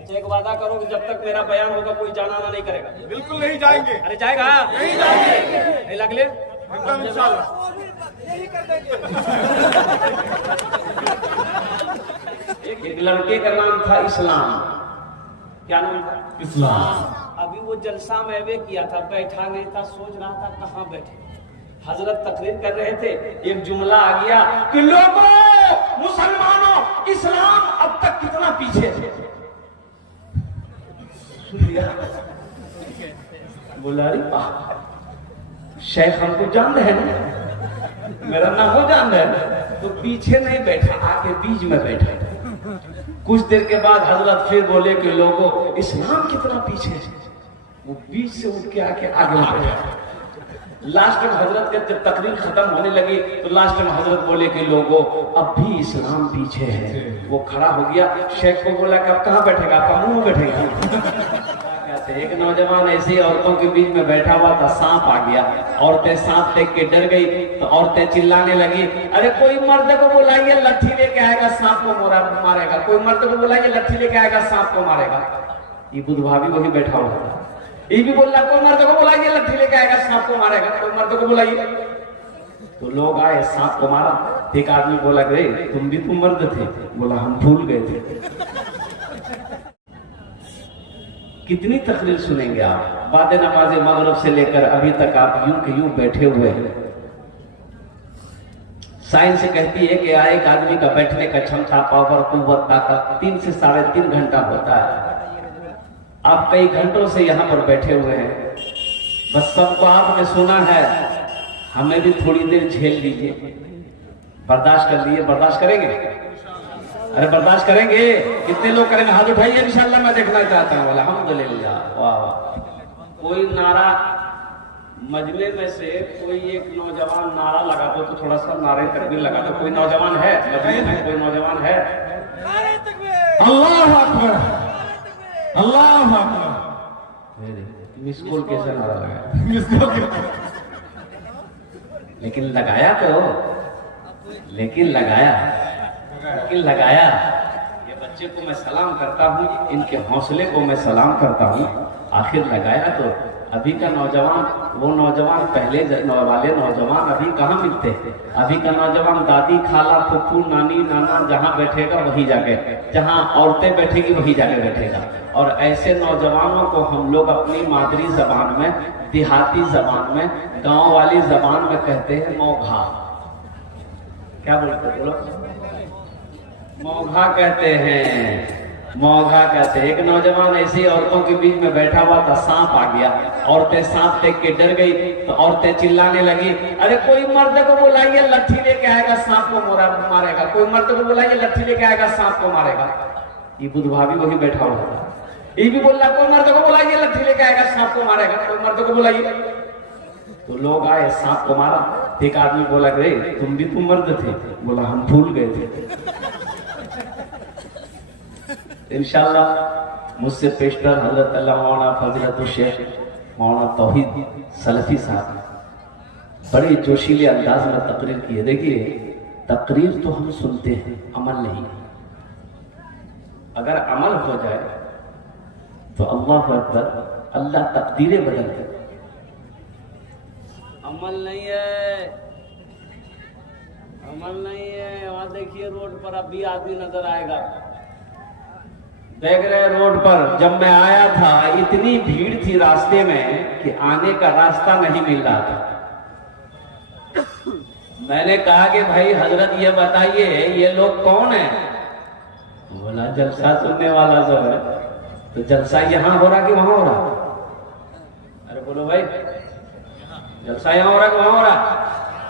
अच्छा एक वादा करो कि जब तक मेरा बयान होगा कोई जाना आना नहीं करेगा। बिल्कुल नहीं जाएंगे। अरे जाएगा नहीं जाएंगे। नहीं लगले एकदम इंशाल्लाह यही कर देंगे। एक लड़के का नाम था इस्लाम। क्या नाम था? इस्लाम। अभी वो जलसा में वे किया था, बैठा नहीं था, सोच रहा था कहाँ बैठे। हजरत तकरीर कर रहे थे, एक जुमला आ गया कि लोगों मुसलमानों इस्लाम अब तक कितना पीछे है। सुन लिया? बोला अरे शेख हमको जान रहे हैं, मेरा नाम हो जान रहे हैं, तो पीछे नहीं बैठा, आके बीच में बैठा। कुछ देर के बाद हजरत फिर बोले कि लोगों इस्लाम कितना पीछे है। वो बीच से उठ के आके आगे बैठा। लास्ट में हजरत के जब तकरीर खत्म होने लगी तो लास्ट में हजरत बोले कि लोगों अब भी इस्लाम पीछे है। वो खड़ा हो गया, शेख को बोला कि अब कहाँ बैठेगा, आपका मुंह में बैठेगा। एक नौजवान ऐसी औरतों के बीच में बैठा हुआ था, सांप आ गया। औरतें सांप देख के डर गई तो औरतें चिल्लाने लगी, अरे कोई मर्द को बुलाइए लट्ठी लेके आएगा, सांप को मारेगा। कोई मर्द को बुलाइए लट्ठी लेके आएगा, सांप को मारेगा। ये बुद्ध भाभी वही बैठा हुआ था, ये भी बोल रहा कोई मर्द को बुलाइए लट्ठी लेके आएगा, सांप को मारेगा। कोई मर्द को बुलाइए। तो लोग आए, सांप को मारा। एक आदमी बोला गए तुम भी तो मर्द थे। बोला हम भूल गए थे। कितनी तकरीर सुनेंगे आप? बाद नमाज मगरिब से लेकर अभी तक आप यूं के यूं बैठे हुए हैं। साइंस कहती है कि एक आदमी का बैठने का क्षमता, पावर, कुव्वत, ताकत 3 से 3.5 घंटा होता है। आप कई घंटों से यहाँ पर बैठे हुए हैं, बस सबको आपने सुना है, हमें भी थोड़ी देर झेल लीजिए, बर्दाश्त कर लिए। बर्दाश्त करेंगे? अरे बर्दाश्त करेंगे? कितने लोग करेंगे? हाथ उठाइए, इंशाल्लाह मैं देखना चाहता हूँ। अल्हम्दुलिल्लाह। वाह। कोई नारा मजमे में से कोई एक नौजवान नारा लगा दो तो थोड़ा सा नारे तकबीर लगा दो। कोई नौजवान है मजमे में? कोई नौजवान है? अल्लाह अकबर, अल्लाह अकबर। मिस कॉल कैसे नारा लगाया? लेकिन लगाया तो, लेकिन लगाया। ये बच्चे को मैं सलाम करता हूँ, इनके हौसले को मैं सलाम करता हूँ। आखिर लगाया तो अभी का नौजवान, वो नौजवान पहले वाले नौजवान अभी कहाँ मिलते हैं। अभी का नौजवान दादी, खाला, फुफ्फू, नानी, नाना जहाँ बैठेगा वही जाके, जहाँ औरतें बैठेगी वही जाके बैठेगा। और ऐसे नौजवानों को हम लोग अपनी मादरी जबान में, देहाती जबान में, गांव वाली जबान में कहते हैं मौघा। क्या बोलते? बोलो। मौघा कहते हैं, मौघा कहते हैं। एक नौजवान ऐसी औरतों के बीच में बैठा हुआ था, सांप आ गया। औरतें सांप देख के डर गई तो औरतें चिल्लाने लगी, अरे कोई मर्द को बुलाइए लट्ठी लेके आएगा, सांप को मारेगा। कोई मर्द को बुलाइए लट्ठी लेके आएगा, सांप को मारेगा। ये बुद्ध भाभी वही बैठा हुआ था, ये भी बोल रहा कोई मर्द को बुलाइए लट्ठी लेके आएगा, सांप को मारेगा। कोई मर्द को बुलाइए। तो लोग आए, सांप को मारा। एक आदमी बोला गए तुम भी तो मर्द थे। बोला हम भूल गए थे। इंशाल्लाह मुझसे पेशतर हजरत मौलाना फजीलत शेख मौलाना तौहीद सलफी साहब बड़े जोशीले अंदाज में तकरीर किए। देखिए तकरीर तो हम सुनते हैं, अमल नहीं। अगर अमल हो जाए तो अल्लाह अकबर, अल्लाह तकदीरें बदल दे। अमल नहीं है, अमल नहीं है। वहां देखिए रोड पर अभी आदमी नजर आएगा, देख रहे रोड पर। जब मैं आया था इतनी भीड़ थी रास्ते में कि आने का रास्ता नहीं मिल रहा था। मैंने कहा कि भाई हजरत ये बताइए ये लोग कौन है? बोला जलसा सुनने वाला सब है। तो जलसा यहाँ हो रहा कि वहां हो रहा? अरे बोलो भाई, जलसा यहाँ हो रहा कि वहां हो रहा?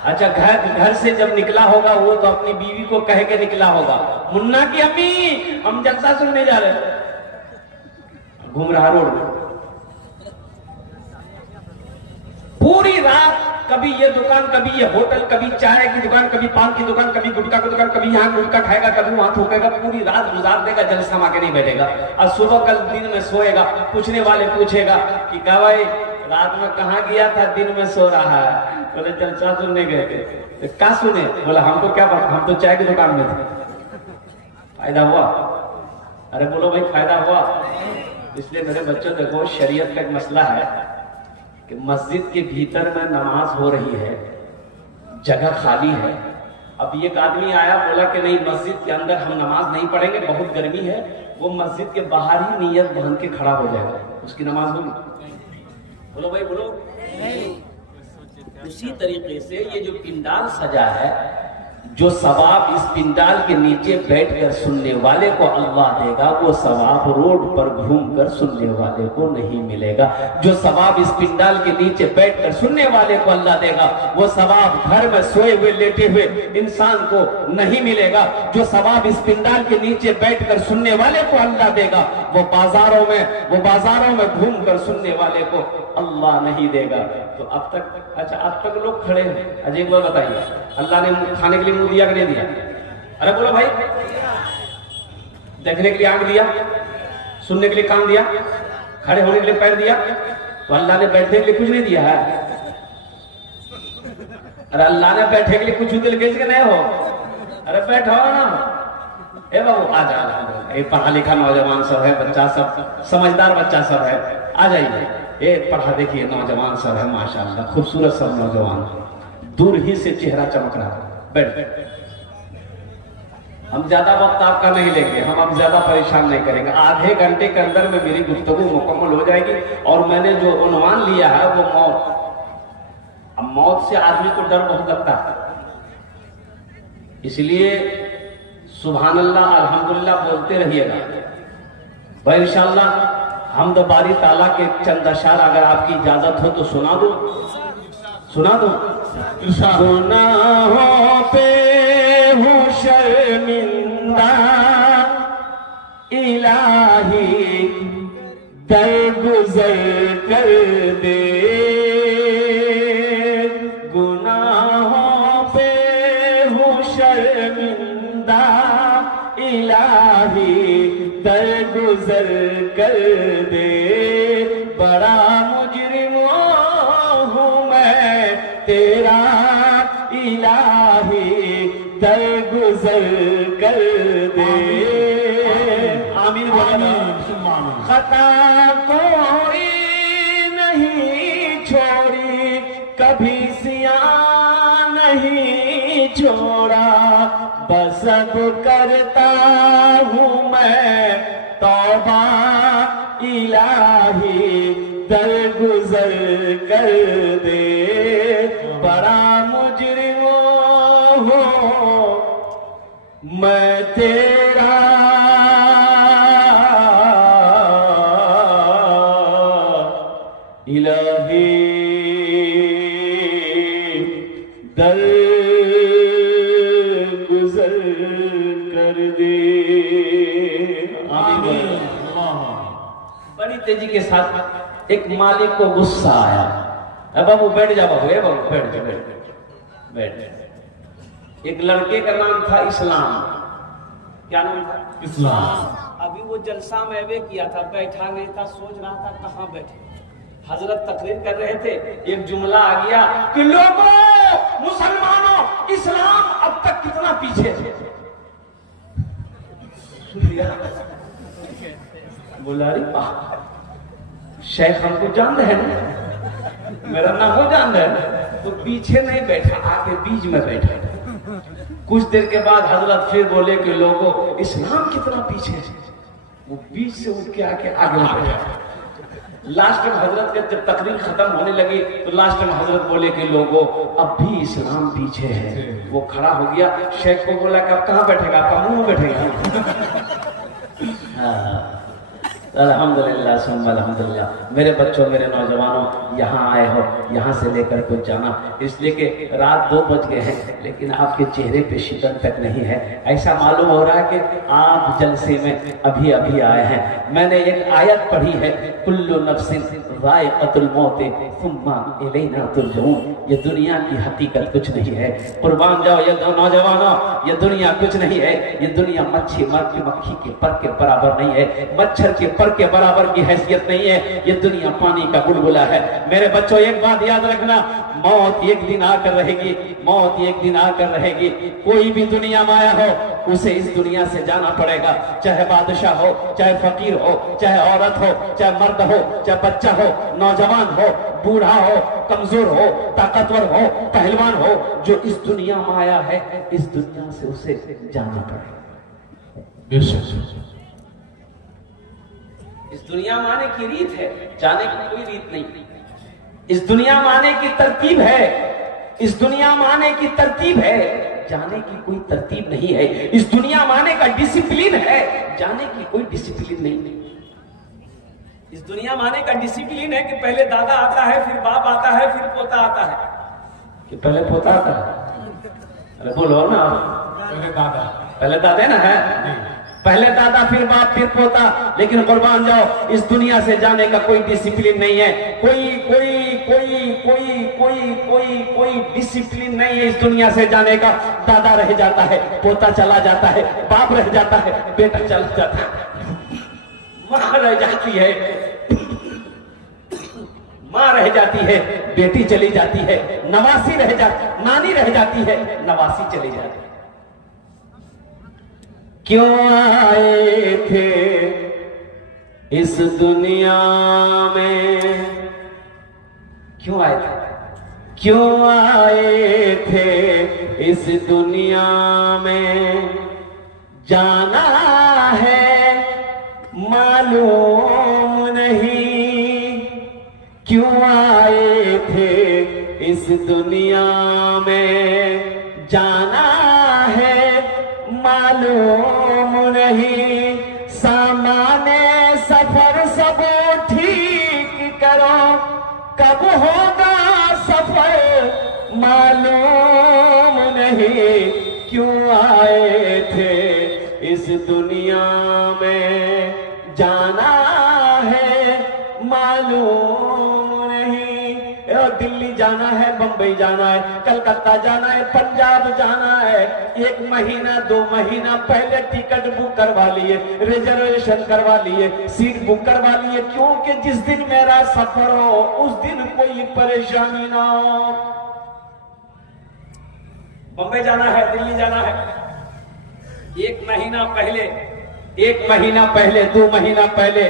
अच्छा, घर से जब निकला होगा वो तो अपनी बीवी को कह के निकला होगा, मुन्ना की अम्मी हम जलसा सुनने जा रहे हैं। घूम रहा रोड में पूरी रात, कभी ये दुकान, कभी ये होटल, कभी चाय की दुकान, कभी पान की दुकान, कभी गुटखा की दुकान, कभी यहाँ गुटखा खाएगा, कभी वहां थूकेगा। पूरी रात गुजार देगा, जलसा में आके नहीं बैठेगा। और सुबह कल दिन में सोएगा। पूछने वाले पूछेगा कि क्या भाई रात में कहाँ गया था, दिन में सो रहा है। बोले जलसा सुनने गए थे। क्या सुने? बोला हमको क्या बात, हम तो चाय की दुकान में थे। फायदा हुआ? अरे बोलो भाई, फायदा हुआ। इसलिए मेरे बच्चों देखो, शरीयत का एक मसला है कि मस्जिद के भीतर में नमाज हो रही है, जगह खाली है। अब एक आदमी आया, बोला कि नहीं, मस्जिद के अंदर हम नमाज नहीं पढ़ेंगे, बहुत गर्मी है। वो मस्जिद के बाहर ही नियत बांध के खड़ा हो जाएगा, उसकी नमाज होगी? बोलो भाई बोलो। उसी तरीके से ये जो पिंडाल सजा है, जो सवाब इस पिंडाल के नीचे बैठकर सुनने वाले को अल्लाह देगा, वो सवाब रोड पर घूमकर सुनने वाले को नहीं मिलेगा। जो सवाब इस पिंडाल के नीचे बैठकर सुनने वाले को अल्लाह देगा, वो सवाब घर में सोए हुए लेटे हुए इंसान को नहीं मिलेगा। जो सवाब इस पिंडाल के नीचे बैठकर सुनने वाले को अल्लाह देगा, वो बाजारों में घूमकर सुनने वाले को अल्लाह नहीं देगा। तो अब तक लोग खड़े हैं, अजय एक बार बताइए, अल्लाह ने खाने के लिए मुंह दिया कि नहीं दिया? अरे बोलो भाई। देखने के लिए आंख दिया, सुनने के लिए कान दिया, खड़े होने के लिए पैर दिया, तो अल्लाह ने बैठने के लिए कुछ नहीं दिया है? अरे अल्लाह ने बैठने के लिए कुछ दिल के नहीं हो? अरे बैठो ना। ए बाबू आ जा, ये पढ़ा लिखा नौजवान सब है, बच्चा सब समझदार बच्चा सब है, आ जाइए। ये पढ़ा देखिए नौजवान सब है, माशाल्लाह खूबसूरत सब नौजवान, दूर ही से चेहरा चमक रहा है। बैठ, हम ज्यादा वक्त आपका नहीं लेंगे, हम अब ज्यादा परेशान नहीं करेंगे। आधे घंटे के अंदर में मेरी गुफ्तगू मुकम्मल हो जाएगी। और मैंने जो उन्वान लिया है वो मौत। अब मौत से आदमी को डर बहुत लगता है, इसलिए सुभान अल्लाह अल्हम्दुलिल्लाह बोलते रहिएगा भाई। इंशाअल्लाह हम बारी ताला के चंद अशार अगर आपकी इजाजत हो तो सुना दो। गुनाहों पे हूँ शर्मिंदा, इलाही दरगुजर कर दे। गुनाहों पे हूँ शर्मिंदा, इलाही दरगुजर कर दे। बड़ा मुजरिम हूँ मैं तेरा, इलाही दरगुजर कर दे। आमीन बोलो। खता कोई नहीं छोड़ी, कभी सियां नहीं छोड़ा। बस अब करता हूँ मैं तौबा, इलाही दरगुजर कर दे। बड़ा मुजरिम हूँ मैं तेरा, इलाही दरगुजर कर दे। बड़ी तेजी के साथ एक मालिक को गुस्सा आया। अब बाबू बैठ जा बाबू, ए बाबू बैठ जा, बैठ। एक लड़के का नाम था इस्लाम। क्या नाम था? इस्लाम। अभी वो जलसा में वे किया था, बैठा नहीं था, सोच रहा था कहाँ बैठे। हजरत तकरीर कर रहे थे, एक जुमला आ गया कि लोगों, मुसलमानों, इस्लाम अब तक कितना पीछे थे। सुन लिया? बोला अरे शेख हमको जान रहे हैं, मेरा नाम हो जान रहे हैं, तो पीछे नहीं बैठा, आके बीच में बैठा। कुछ देर के बाद हजरत फिर बोले कि लोगों, इस्लाम कितना पीछे है। वो बीच से उठ के आके आगे बैठा। लास्ट में हजरत के जब तकरीर खत्म होने लगी तो लास्ट में हजरत बोले कि लोगों, अब भी इस्लाम पीछे है। वो खड़ा हो गया, शेख को बोला कि अब कहाँ बैठेगा, आपका मुंह बैठेगा। अल्हम्दुलिल्लाह सुम्मा अल्हम्दुलिल्लाह। मेरे बच्चों, मेरे नौजवानों, यहाँ आए हो, यहाँ से लेकर कुछ जाना, इसलिए कि रात 2 बज गए हैं लेकिन आपके चेहरे पे शिकन तक नहीं है। ऐसा मालूम हो रहा है कि आप जलसे में अभी अभी आए हैं। मैंने एक आयत पढ़ी है, कुल्लु नफ्सिन ज़ाइक़तुल मौत सुम्मा इलैना तुरजऊन। ये दुनिया की हकीकत कुछ नहीं है। कुर्बान जाओ ये नौजवानों, ये दुनिया कुछ नहीं है। ये दुनिया मच्छी मक्खी के पर के बराबर नहीं है। मच्छर के पर के बराबर की हैसियत नहीं है। ये दुनिया पानी का बुलबुला है। मेरे बच्चों, एक बात याद रखना, मौत एक दिन आकर रहेगी, मौत एक दिन आकर रहेगी। कोई भी दुनिया में आया हो, उसे इस दुनिया से जाना पड़ेगा। चाहे बादशाह हो, चाहे फकीर हो, चाहे औरत हो, चाहे मर्द हो, चाहे बच्चा हो, नौजवान हो, बूढ़ा हो, कमजोर हो, ताकतवर हो, पहलवान हो, जो इस दुनिया में आया है, इस दुनिया से उसे जाना पड़ेगा। इस दुनिया में आने की रीत है, जाने की कोई रीत नहीं। इस दुनिया में आने की तरतीब है, इस दुनिया में आने की तरतीब है, जाने की कोई तरतीब नहीं है। इस दुनिया में आने का डिसिप्लिन है, जाने की कोई डिसिप्लिन नहीं। इस दुनिया में आने का डिसिप्लिन है कि पहले दादा आता है, फिर बाप आता है, फिर पोता आता है। कि पहले पोता आता है? अरे बोलो ना, पहले दादा ना है, पहले दादा फिर बाप फिर पोता। लेकिन कुर्बान जाओ, इस दुनिया से जाने का कोई डिसिप्लिन नहीं है। कोई कोई कोई कोई कोई कोई कोई डिसिप्लिन नहीं है इस दुनिया से जाने का। दादा रह जाता है, पोता चला जाता है, बाप रह जाता है, बेटा चला जाता है, मां रह जाती है, मां रह जाती है, बेटी चली जाती है, नवासी रह जाती, नानी रह जाती है, नवासी चली जाती है। क्यों आए थे इस दुनिया में, क्यों आए थे, क्यों आए थे इस दुनिया में, जाना है मालूम नहीं। क्यों आए थे इस दुनिया में, जाना है मालूम नहीं। सामाने सफर सब ठीक करो, कब होगा सफर मालूम नहीं। क्यों आए थे इस दुनिया में, जाना है मालूम नहीं। दिल्ली जाना है, बंबई जाना है, कलकत्ता जाना है, पंजाब जाना है, 1 महीना 2 महीना पहले टिकट बुक करवा लिए, रिजर्वेशन करवा लिए, सीट बुक करवा लिए। क्योंकि जिस दिन मेरा सफर हो उस दिन कोई परेशानी ना हो। बंबई जाना है, दिल्ली जाना है, 1 महीना पहले, 1 महीना पहले, 2 महीना पहले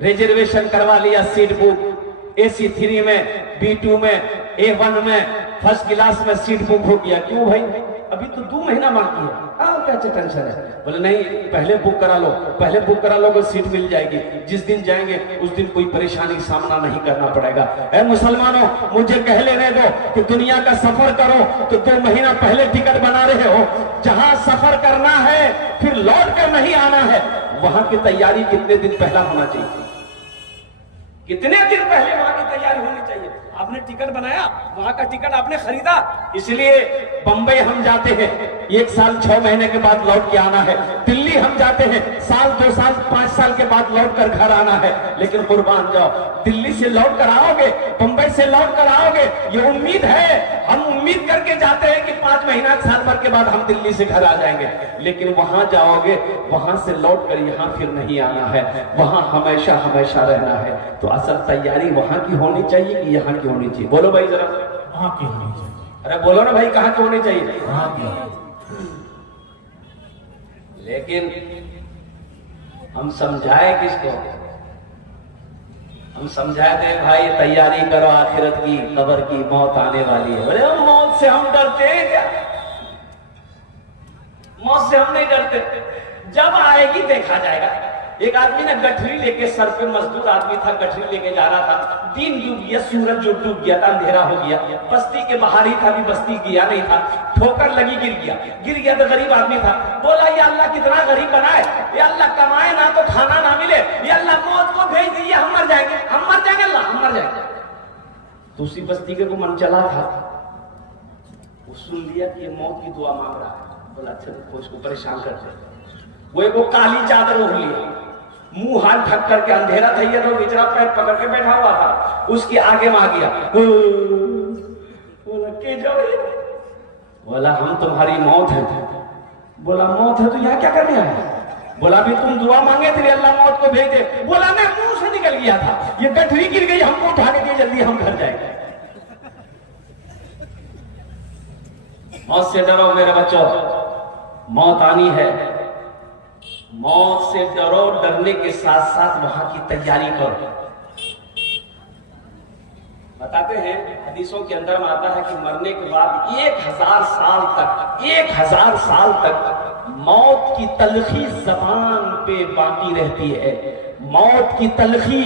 रिजर्वेशन करवा लिया, सीट बुक, AC 3 में, B2 में, A1 में, फर्स्ट क्लास में सीट बुक हो गया। क्यों भाई, अभी तो 2 महीना बाकी है, क्या टेंशन है? बोले नहीं, पहले बुक करा लो, पहले बुक करा लो, सीट मिल जाएगी। जिस दिन जाएंगे उस दिन कोई परेशानी का सामना नहीं करना पड़ेगा। ऐ मुसलमानों, मुझे कह लेने दो कि दुनिया का सफर करो तो 2 महीना पहले टिकट बना रहे हो। जहां सफर करना है फिर लौट कर नहीं आना है, वहां की तैयारी कितने दिन पहला होना चाहिए, कितने दिन पहले वहां की तैयारी होनी चाहिए। आपने टिकट बनाया, वहां का टिकट आपने खरीदा, इसलिए बंबई हम जाते हैं 1 साल 6 महीने के बाद लौट के आना है। दिल्ली हम जाते हैं 1 साल 2 साल 5 साल के बाद लौट कर घर आना है। लेकिन कुर्बान जाओ, दिल्ली से लौट कर आओगे, बंबई से लौट कर आओगे, ये उम्मीद है, हम उम्मीद करके जाते हैं कि 5 महीना साल भर के बाद हम दिल्ली से घर आ जाएंगे। लेकिन वहां जाओगे, वहां से लौट कर यहाँ फिर नहीं आना है, वहां हमेशा हमेशा रहना है। तो असल तैयारी वहां की होनी चाहिए कि यहाँ की होनी चाहिए? बोलो भाई जरा, वहां की होनी चाहिए। अरे बोलो ना भाई, कहाँ की होनी चाहिए? वहां की। लेकिन हम समझाए किसको? हम समझाते हैं भाई तैयारी करो आखिरत की, कब्र की, मौत आने वाली है। बोले मौत से हम डरते हैं क्या? मौत से हम नहीं डरते, जब आएगी देखा जाएगा। एक आदमी ना गठरी लेके, सर पे मजदूर आदमी था, गठरी लेके जा रहा था, दिन डूब गया, सूरज जो डूब गया था, अंधेरा हो गया, बस्ती के बाहर ही था, भी बस्ती गया नहीं था, ठोकर लगी, गिर गया तो गरीब आदमी था। बोला या अल्लाह कितना गरीब बनाए, या अल्लाह कमाए ना तो खाना ना मिले, या अल्लाह मौत को भेज दिए, हम मर जाएंगे, हम मर जाएंगे, अल्लाह हम मर जाएंगे। तो उसी बस्ती के को मन चला था, वो सुन लिया कि ये मौत की दुआ मांग रहा है। बोला अच्छा तो उसको परेशान करते। वो काली चादर ओढ़ लिया, मुंह हाथ ढक करके, अंधेरा था ये तो बेचारा पैर पकड़ के बैठा हुआ था, उसके आगे में आ गया। बोला के जाओ? बोला हम तुम्हारी मौत है। बोला मौत है तो यहाँ क्या करने आए? बोला भी तुम दुआ मांगे थे अल्लाह मौत को भेज दे। बोला मैं मुंह से निकल गया था, ये गठरी गिर गई, हमको उठा के दिए, जल्दी हम घर जाएंगे। मौत से डरो मेरे बच्चों, मौत आनी है। मौत से डरो, डरने के साथ साथ वहां की तैयारी करो। बताते हैं हदीसों के अंदर में आता है कि मरने के बाद 1000 साल तक मौत की तलखी जबान पे बाकी रहती है। मौत की तलखी,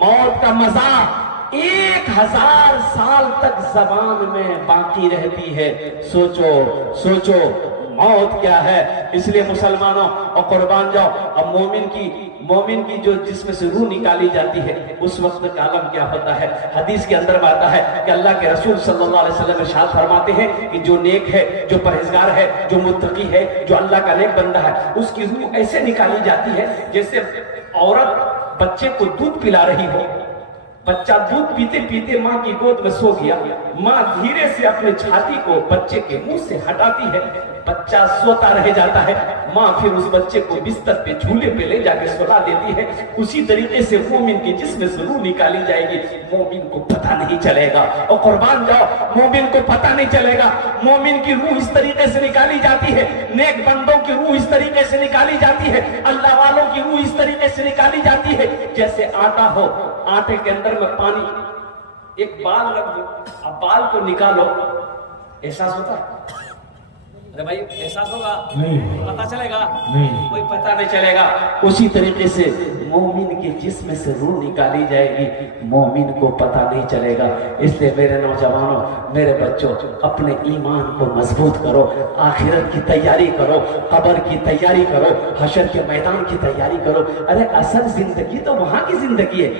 मौत का मजा 1000 साल तक जबान में बाकी रहती है। सोचो सोचो मौत क्या है। इसलिए मुसलमानों और कुर्बान जाओ। अब मोमिन की जो जिस्म से रूह निकाली जाती है, उस वक्त का आलम क्या होता है। हदीस के अंदर आता है कि अल्लाह के रसूल सल्लल्लाहु अलैहि वसल्लम इरशाद फरमाते हैं कि जो नेक है, जो परहेजगार है, जो मुत्तकी है, जो अल्लाह का नेक बंदा है, उसकी रूह ऐसे निकाली जाती है जैसे औरत बच्चे को दूध पिला रही हो। बच्चा दूध पीते पीते माँ की गोद में सो गया, माँ धीरे से अपने छाती को बच्चे के मुंह से हटाती है, बच्चा सोता रह जाता है। माँ फिर उस बच्चे को बिस्तर पे झूले पे ले जाके सुला देती है। उसी तरीके से मोमिन की जिस्म से रूह निकाली जाएगी, मोमिन को पता नहीं चलेगा। और कुर्बान जाओ, मोमिन को पता नहीं चलेगा। मोमिन की रूह इस तरीके से निकाली जाती है, नेक बंदों की रूह इस तरीके से निकाली जाती है, अल्लाह वालों की रूह इस तरीके से निकाली जाती है जैसे आटा हो, आटे के अंदर में पानी, एक बाल रख दो, अब बाल को निकालो, एहसास होता है? अरे भाई एहसास होगा? नहीं। पता चलेगा? नहीं। कोई पता नहीं चलेगा। उसी तरीके से मोमिन के जिस्म से रूह निकाली जाएगी, मोमिन को पता नहीं चलेगा। इसलिए मेरे नौजवानों, मेरे बच्चों, अपने ईमान को मजबूत करो, आखिरत की तैयारी करो, कब्र की तैयारी करो, हशर के मैदान की तैयारी करो। अरे असल जिंदगी तो वहां की जिंदगी है,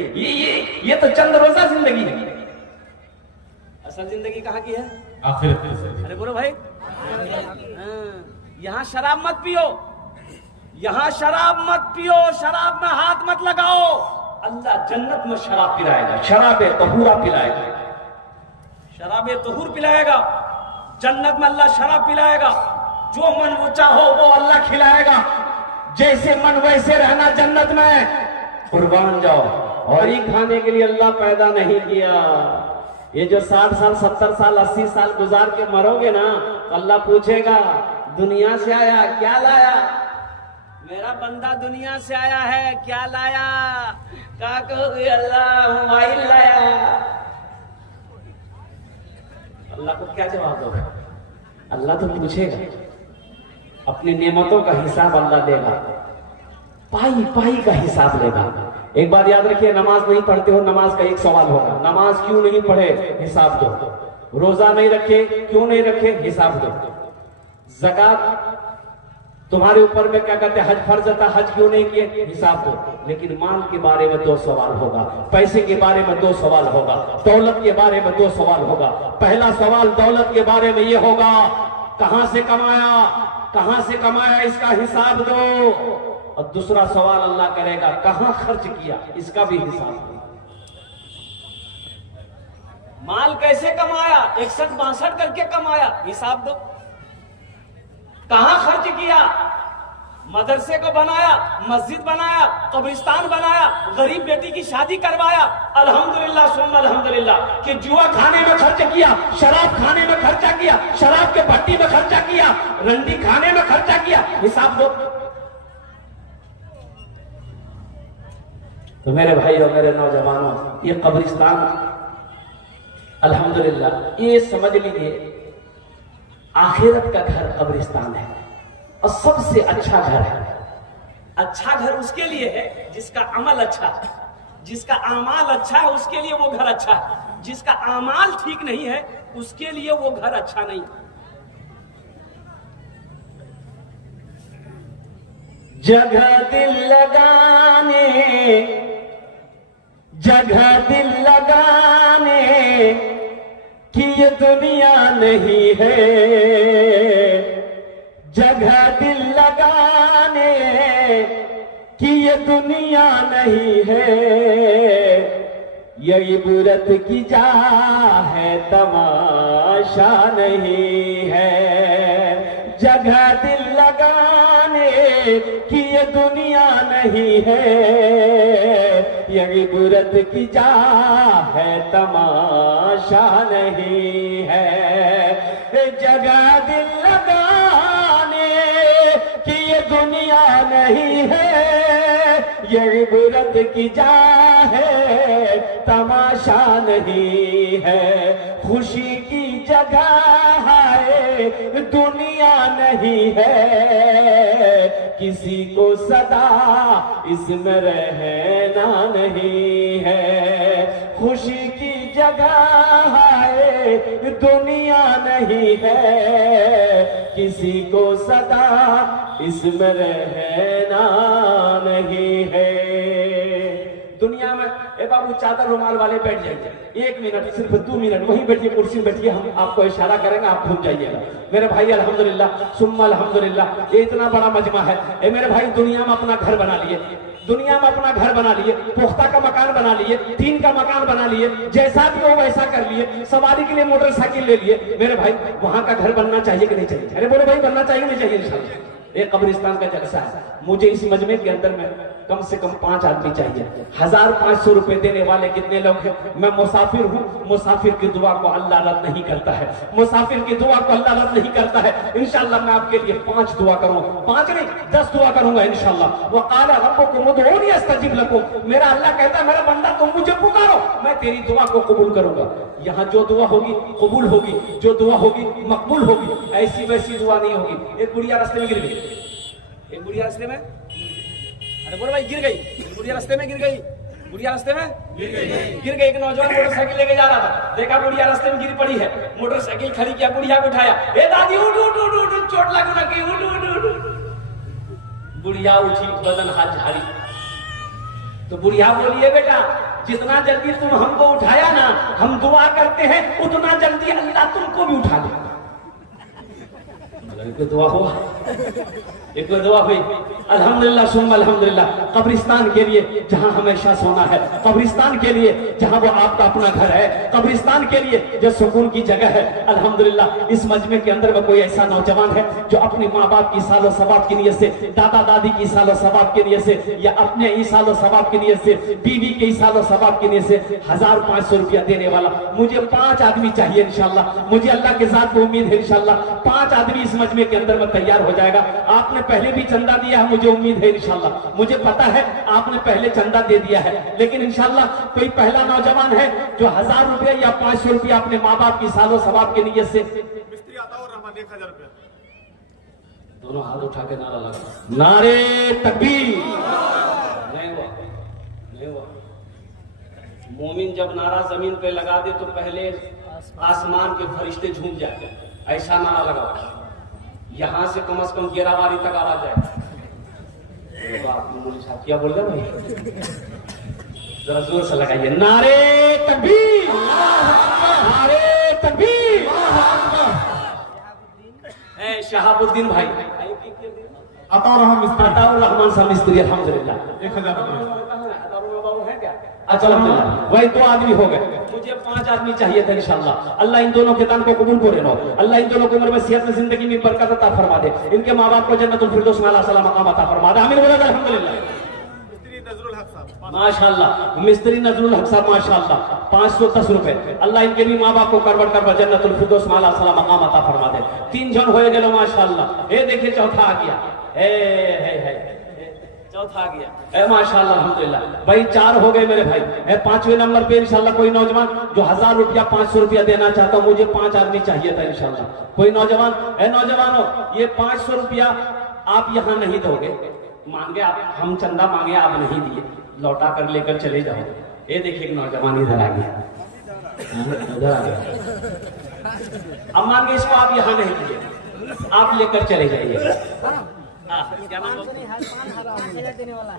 ये तो चंद रोजा जिंदगी है। असल जिंदगी कहाँ की है? आखिरत की जिंदगी। अरे बोलो भाई, यहाँ शराब मत पियो, यहाँ शराब मत पियो, शराब में हाथ मत लगाओ। अल्लाह जन्नत में शराब पिलाएगा, शराब तहूरा पिलाएगा, शराब तहूर पिलाएगा। जन्नत में अल्लाह शराब पिलाएगा। जो मन वो चाहो वो अल्लाह खिलाएगा। जैसे मन वैसे रहना जन्नत में। कुर्बान जाओ। और ही खाने के लिए अल्लाह पैदा नहीं किया। ये जो 60 साल 70 साल 80 साल गुजार के मरोगे ना, तो अल्लाह पूछेगा दुनिया से आया क्या लाया? मेरा बंदा दुनिया से आया है, क्या लाया? क्या कहोगे? अल्लाह मोबाइल लाया। अल्लाह को क्या जवाब दोगे? अल्लाह तो पूछेगा, अपनी नेमतों का हिसाब अल्लाह देगा, पाई पाई का हिसाब लेगा। एक बात याद रखिए, नमाज नहीं पढ़ते हो, नमाज का एक सवाल होगा, नमाज क्यों नहीं पढ़े? हिसाब दो। रोजा नहीं रखे, क्यों नहीं रखे? हिसाब दो। ज़कात तुम्हारे ऊपर में क्या कहते हैं, हज फर्ज था, हज क्यों नहीं किए? हिसाब दो। लेकिन माल के बारे में 2 सवाल होगा, पैसे के बारे में 2 सवाल होगा, दौलत के बारे में 2 सवाल होगा। पहला सवाल दौलत के बारे में ये होगा, कहां से कमाया, कहां से कमाया, इसका हिसाब दो। और दूसरा सवाल अल्लाह करेगा, कहां खर्च किया, इसका भी हिसाब दो। माल कैसे कमाया, 61-62 करके कमाया, हिसाब दो। कहां खर्च किया, मदरसे को बनाया, मस्जिद बनाया, कब्रिस्तान बनाया, गरीब बेटी की शादी करवाया, अल्हम्दुलिल्लाह सुम्मा अल्हम्दुलिल्लाह। कि जुआ खाने में खर्च किया, शराब खाने में खर्चा किया, शराब के भट्टी में खर्चा किया, रंडी खाने में खर्चा किया, हिसाब दो। तो मेरे भाई और मेरे नौजवानों, ये कब्रिस्तान अल्हम्दुलिल्लाह, ये समझ लीजिए आखिरत का घर कब्रिस्तान है। और सबसे अच्छा घर है। अच्छा घर उसके लिए है जिसका अमल अच्छा है, जिसका आमाल अच्छा है उसके लिए वो घर अच्छा है। जिसका आमाल ठीक नहीं है उसके लिए वो घर अच्छा नहीं। जगह दिल लगाने, जगह दिल लगाने कि ये दुनिया नहीं है, जगह दिल लगाने कि ये दुनिया नहीं है, ये इबरत की जा है तमाशा नहीं है। जगह दिल लगाने कि ये दुनिया नहीं है, ये इबरत की जा है, तमाशा नहीं है। जगह दिल लगाने कि ये दुनिया नहीं है, ये इबरत की जा है, तमाशा नहीं है। खुशी की जगह है, दुनिया नहीं है, किसी को सदा इसमें रहना नहीं है। खुशी की जगह है, दुनिया नहीं है, किसी को सदा इसमें रहना नहीं है। दुनिया में ए बाबू चादर रुमाल वाले बैठ जाइए, 1 मिनट, सिर्फ 2 मिनट वहीं बैठिए, कुर्सी में बैठिए, हम आपको इशारा करेंगे, आप घूम जाइएगा। मेरे भाई अल्हम्दुलिल्लाह सुम्मा अल्हम्दुलिल्लाह, ये इतना बड़ा मजमा है। ए मेरे भाई दुनिया में अपना घर बना लिए, दुनिया में अपना घर बना लिए, पुख्ता का मकान बना लिए, टीन का मकान बना लिए, जैसा भी हो वैसा कर लिए, सवारी के लिए मोटरसाइकिल ले लिए। मेरे भाई वहां का घर बनना चाहिए कि नहीं चाहिए? अरे बोलो भाई, बनना चाहिए नहीं चाहिए? इंशाल्लाह। एक कब्रिस्तान का जलसा है, मुझे इस मजमे के अंदर में कम से कम 5 आदमी चाहिए। 1500 रुपए देने वाले कितने लोग हैं? मैं मुसाफिर हूँ, मुसाफिर की दुआ को अल्लाह रद्द नहीं करता है, मुसाफिर की दुआ को अल्लाह रद्द नहीं करता है। इंशाल्लाह मैं आपके लिए 5 दुआ करूंगा, 5 नहीं 10 दुआ करूंगा इंशाल्लाह। वो काला रब्बुकुम उदऊनी अस्तजिब लकुम, मेरा अल्लाह कहता है मेरा बंदा तुम मुझे पुकारो, मैं तेरी दुआ को कबूल करूंगा। यहाँ जो दुआ होगी कबूल होगी, जो दुआ होगी मकबूल होगी, ऐसी वैसी दुआ नहीं होगी। एक बुढ़िया रास्ते में गिर गई, एक बुढ़िया रास्ते में, अरे बोलो भाई गिर गई, बुढ़िया रास्ते में गिर गई, बुढ़िया रास्ते में गिर गई। एक नौजवान मोटरसाइकिल लेके जा रहा था, देखा बुढ़िया रास्ते में गिर पड़ी है, मोटरसाइकिल खड़ी किया, बुढ़िया को उठाया, ए दादी उठ उठ उठ उठ, चोट लागू ना की, उठ उठ उठ। बुढ़िया उठी, बदन हाथ झाड़ी, तो बुढ़िया बोली, बेटा जितना जल्दी तुम हमको उठाया ना, हम दुआ करते हैं उतना जल्दी अल्लाह तुमको भी उठा ले। एक दुआ हुआ, एक दुआ हुई, अल्हम्दुलिल्लाह सुम्मा अल्हम्दुलिल्लाह। कब्रिस्तान के लिए जहां हमेशा सोना है, कब्रिस्तान के लिए जहां वो आपका अपना घर है, कब्रिस्तान के लिए जो सुकून की जगह है। अल्हम्दुलिल्लाह इस मजमे के अंदर में कोई ऐसा नौजवान है जो अपने माँ बाप की सालो सवाब की नियत से, दादा दादी की सालो सवाब की नियत से, या अपने ही सालो सवाब की नियत से, बीवी के सालो सवाब की नियत से 1500 रुपया देने वाला। मुझे 5 आदमी चाहिए इंशाल्लाह, मुझे अल्लाह के साथ उम्मीद है इंशाल्लाह 5 आदमी इस मजमे के अंदर में तैयार हो जाएगा। आपने पहले भी चंदा दिया है, मुझे उम्मीद है इंशाल्लाह, मुझे पता है आपने पहले चंदा दे दिया है, लेकिन इंशाल्लाह कोई पहला नौजवान है जो 1000 रुपया या 500 रुपया अपने माँ बाप की सालो सवाब की नियत से, मिस्त्री आता और रहमान 1000 रुपया, दोनों हाथ उठा के नारा लगा, नारे तकबीर। नहीं हुआ, नहीं हुआ। मोमिन जब नारा जमीन पे लगा दे तो पहले आसमान के फरिश्ते झूम जाते, ऐसा नारा लगा, यहां से कम 11 बारी तक आवाज जाए। क्या बोल रहे भाई, जरा जोर से लगाइए, नारे तकबीर, नारे तकबीर। शहाबुद्दीन भाई, अताउर रहमान साहब मिस्त्री, अल्हम्दुलिल्लाह 1000 रुपया। अच्छा अल्हम्दुलिल्लाह वही 2 आदमी हो गए, मुझे 5 आदमी चाहिए थे इंशाल्लाह। अल्लाह इन दोनों के दान को कबूल करे ना, अल्लाह इन दोनों को उम्र में सेहत में जिंदगी में बरकत अता फरमा दे, इनके माँ बाप को जन्नतुल फिरदौस में अल्लाह मकाम अता फरमा दे। आमीन बोलो अल्हम्दुलिल्लाह। मिस्त्री नजरुल हक साहब, माशाल्लाह, मिस्त्री नजरुल हक साहब माशाल्लाह 510 रुपए, अल्लाह इनके भी माँ बाप को करवट कर जन्नतुल फिरदौस में अल्लाह मकाम अता फरमा दे। 3 जन हो गए माशाल्लाह। ये देखिए चौथा आ गया, चौथा आ गया, माशाल्लाह अल्हम्दुलिल्लाह। भाई 4 हो गए मेरे भाई। 5वें नंबर पे इंशाल्लाह कोई नौजवान जो 1000 रुपया 500 रुपया देना चाहता हूँ, मुझे 5 आदमी चाहिए था इंशाल्लाह। कोई नौजवान, नौजवानों ये 500 रुपया आप यहाँ नहीं दोगे, मांगे आप, हम चंदा मांगे आप नहीं दिए, लौटा कर लेकर चले जाओ। ये देखिए एक नौजवान इधर आ गया, इधर आ गया, अब मांगे इसको आप यहाँ नहीं दिए, आप लेकर चले जाइए। क्या नाम देने वाला है?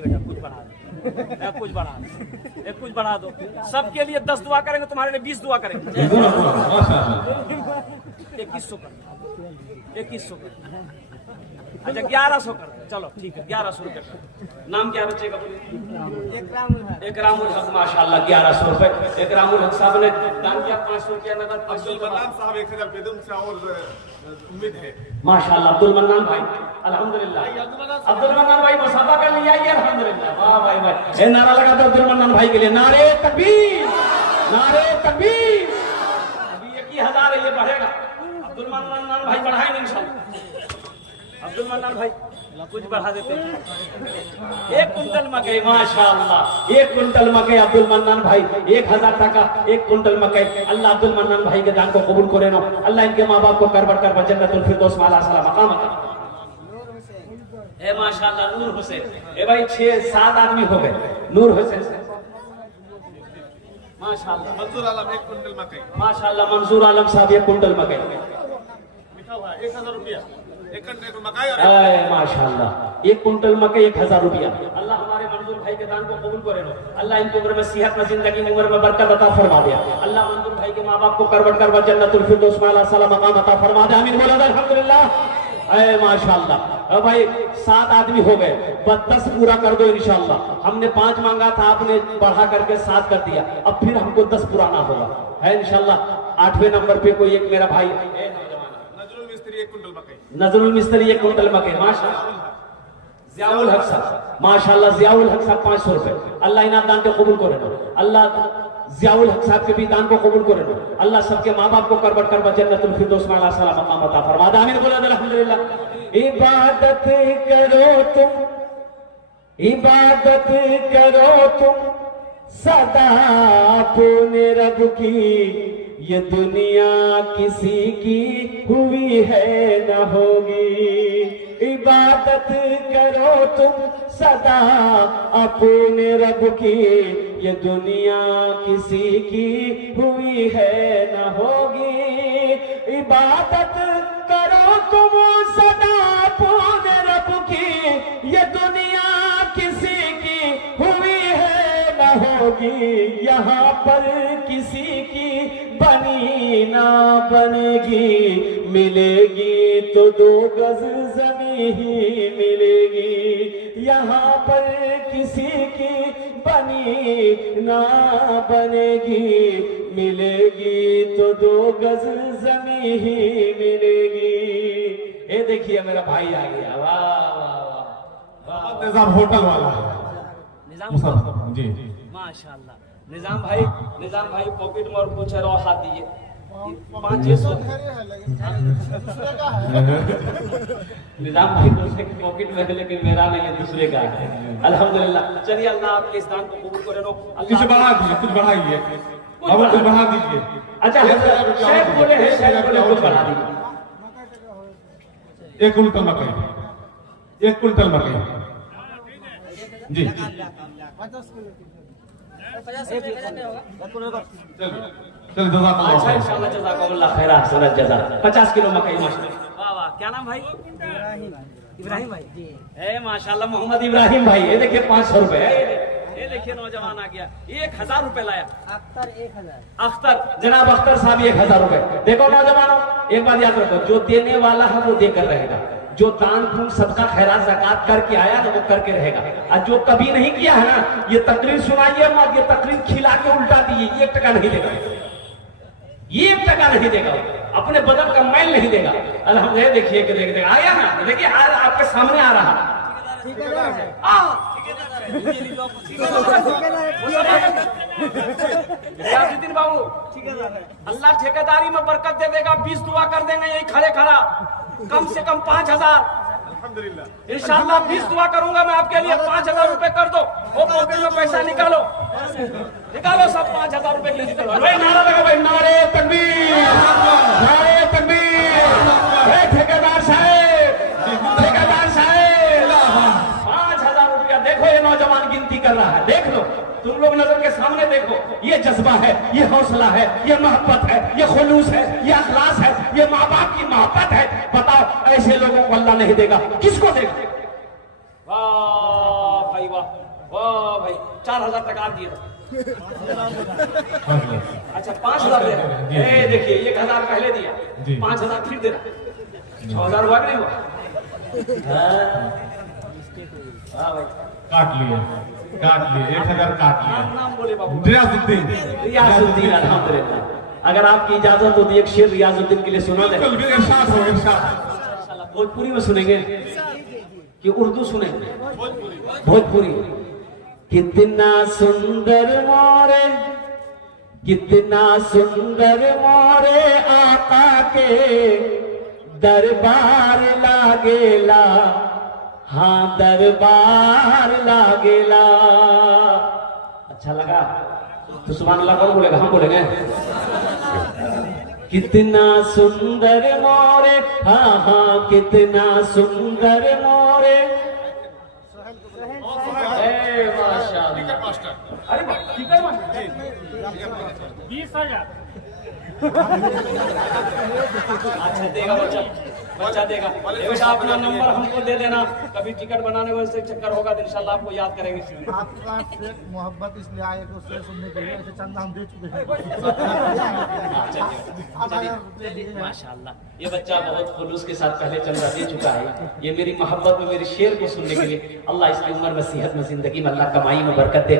बेटा कुछ बढ़ा दो, कुछ बढ़ा दो, कुछ बढ़ा दो। सबके लिए 10 दुआ करेंगे, तुम्हारे लिए 20 दुआ करेंगे। 2100 कर, 2100 कर। अच्छा 1100 कर दो, चलो ठीक है 1100 रुपये। नाम क्या बच्चे का? एकरामुल हक। माशाल्लाह 1100 रुपए एकरामुल हक साहब ने दान किया। 500 रुपया नगद। अब्दुल मन्नान साहब 1000 रुपये उनसे और उम्मीद है। माशाल्लाह अब्दुल मन्नान भाई अल्हम्दुलिल्लाह। अब्दुल मन्नान भाई मुसाफा कर लिया ये अल्हम्दुलिल्लाह। वाह भाई भाई ये नारा लगा दो अब्दुल मन्नान भाई के लिए। नारे तकबीर, नारे तकबीर। अभी 1000 है, ये बढ़ेगा। अब्दुल मन्नान भाई बढ़ाएंगे इंशाल्लाह। अब्दुल मन्नान भाई कुछ बढ़ा देते हैं। 1 कुंटल मकई माशाल्लाह 1 कुंटल मकई अब्दुल मन्नान भाई 1000 টাকা 1 कुंटल मकई। अल्लाह अब्दुल मन्नान भाई के दान को कबूल करे नो। अल्लाह इनके माँ बाप को करबर कर जन्नतुल फिरदौस में आला सला मकाम अता। ए माशाल्लाह नूर हुसैन। ए भाई 6-7 आदमी हो गए। नूर हुसैन से माशाल्लाह। मंजूर आलम 1 कुंटल मकई। माशाल्लाह मंजूर आलम साहब 1 कुंटल मकई लिखा हुआ है 1000 रुपया 1 कुंटल मकई। और माशाल्लाह 1 कुंटल मकई 1000 रुपया। अल्लाह हमारे मंजूर भाई के दान को कबूल करे लो। अल्लाह इनकी उम्र में सेहत में जिंदगी में उम्र में बरकत अता फरमा दे। अल्लाह मंजूर भाई के माँ बाप को करवट करवट जन्नतुल फिरदौस में आला सला मकाम अता फरमा दे। आमीन बोला अल्हम्दुलिल्लाह। माशाल्लाह। अब भाई 7 आदमी हो गए, बस 10 पूरा कर दो इंशाल्लाह। हमने 5 मांगा था, आपने बढ़ा करके 7 कर दिया। अब फिर हमको 10 पुराना होगा है इंशाल्लाह। 8वें नंबर पे कोई एक मेरा भाई नजरुल मिस्त्री 1 कुंटल मकई। नजरुल मिस्त्री 1 कुंटल मकई माशाल्लाह। जियाउल हक साहब माशाल्लाह जियाउल हक साहब 500 रुपए। अल्लाह इनाम दान को कबूल करे नो। अल्लाह जियाउल हक साहब के भी दान को कबूल करे नो। अल्लाह सबके माँ बाप को करबट करबट जन्नतुल फिरदौस में आला सला मकाम अता फरमा दे। आमीन बोला अल्हम्दुलिल्लाह। इबादत करो तुम, इबादत करो तुम सदा अपने रब की। ये दुनिया किसी की हुई है न होगी। इबादत करो तुम सदा अपने रब की। ये दुनिया किसी की हुई है न होगी। इबादत करो तुम सदा अपने रब की। ये दुनिया किसी की हुई है न होगी। यहाँ पर किसी की बनी ना बनेगी। मिलेगी तो 2 गज जमीन ही मिलेगी। यहाँ पर किसी की बनी ना बनेगी। मिलेगी तो 2 गज जमीन ही मिलेगी। ये देखिए मेरा भाई आ गया। वाह वाह वाह। निजाम होटल वाला निजाम जी माशाल्लाह। निजाम भाई पॉकेट में और कुछ है और हाथ दीजिए 500। निजाम भाई दूसरे की पॉकेट में है लेकिन मेरा नहीं है, दूसरे का है। अल्हम्दुलिल्लाह। चलिए अल्लाह आपके इस दान को कबूल करे लो। कुछ बढ़ा दीजिए, कुछ बढ़ाइए, अब कुछ बढ़ा दीजिए। अच्छा शेख बोले हैं, शेख बोले कुछ बढ़ा दीजिए। 1 कुंटल मकई 1 कुंटल मकई जी। चल अच्छा इंशाल्लाह जज़ाकल्लाह खैरा हसनत जज़ा। 50 किलो मकई माशाल्लाह। वाह वाह। क्या नाम भाई? इब्राहिम भाई जी। ए माशाल्लाह मोहम्मद इब्राहिम भाई। ये देखिए 500 रुपए। ये देखिए नौजवान आ गया 1000 रुपए लाया। अख्तर जनाब अख्तर साहब 1000 रुपए। देखो नौजवानों एक बात याद रखो, जो देने वाला है वो देकर रहेगा। जो दान पुण्य सदका खैरात ज़कात करके आया ना वो करके रहेगा। और जो कभी नहीं किया है ना, ये तकरीर सुनाइए मत, ये तकरीर खिला के उल्टा दीजिए, 1 टका नहीं देगा, 1 टका नहीं देगा, अपने बदन का मैल नहीं देगा। अल्हम्दुलिल्लाह। देखिए कि देख आया ना, देखिए आपके सामने आ रहा। रियाजुद्दीन बाबू अल्लाह ठेकेदारी में बरकत दे देगा। 20 दुआ कर देंगे यही खड़े खड़ा, कम से कम 5000 इंशाल्लाह। 20 दुआ करूंगा मैं आपके लिए। 5000 रुपए कर दो। वो पॉकेट में पैसा निकालो, निकालो सब 5000 रुपए के लिए निकालो। भाई नारा लगा भाई, नारे तकबीर, नारे तकबीर। ठेकेदार साहब, ठेकेदार साहब 5000 रुपया। देखो ये नौजवान गिनती कर रहा है, देख लो तुम लोग नजर के सामने देखो। ये जज्बा है, ये हौसला है, ये मोहब्बत है, ये खुलूस है, ये अखलास है, ये माँ बाप की मोहब्बत है। बताओ ऐसे लोगों को अल्लाह नहीं देगा, किसको देगा? वाह भाई वाह, वाह भाई। 4000 टका दिए। अच्छा 5000 दे रहा। देखिए 1000 पहले दिया, 5000 फिर दे रहा। 6000 हुआ कि नहीं हुआ? हाँ भाई, काट लिए 1000 काट लिया। नाम बोले बाबू। रियाजुद्दीन रियाजुद्दीन, अल्हम्दुलिल्लाह। अगर आपकी इजाजत हो तो एक शेर रियाजुद्दीन के लिए सुना दे। बिल्कुल इरशाद हो इरशाद। भोजपुरी में सुनेंगे कि उर्दू सुनेंगे? भोजपुरी। कितना सुंदर मोरे, कितना सुंदर मोरे आका के दरबार लागेला, हाँ दरबार लागेला। अच्छा लगा तो सुभान अल्लाह कौन बोलेगा? हम बोलेंगे। कितना सुंदर मोरे, हाँ हाँ कितना सुंदर मोरे। माशाअल्लाह। अरे टिकट 20,000। अच्छा देगा बच्चा, बच्चा देगा। बेटा अपना नंबर हमको दे देना, कभी टिकट बनाने में से चक्कर होगा तो इंशाल्लाह आपको याद करेंगे। आपका शेख मोहब्बत इसलिए आए कि उससे सुनने के लिए, ऐसे चंदा हम दे चुके हैं। माशाअल्लाह, ये बच्चा बहुत खुलूस के साथ पहले चंदा दे चुका है। ये मेरी मोहब्बत में मेरे शेर को सुनने के लिए अल्लाह इसकी उम्र में, सेहत में, जिंदगी में अल्लाह कमाई में बरकत दे।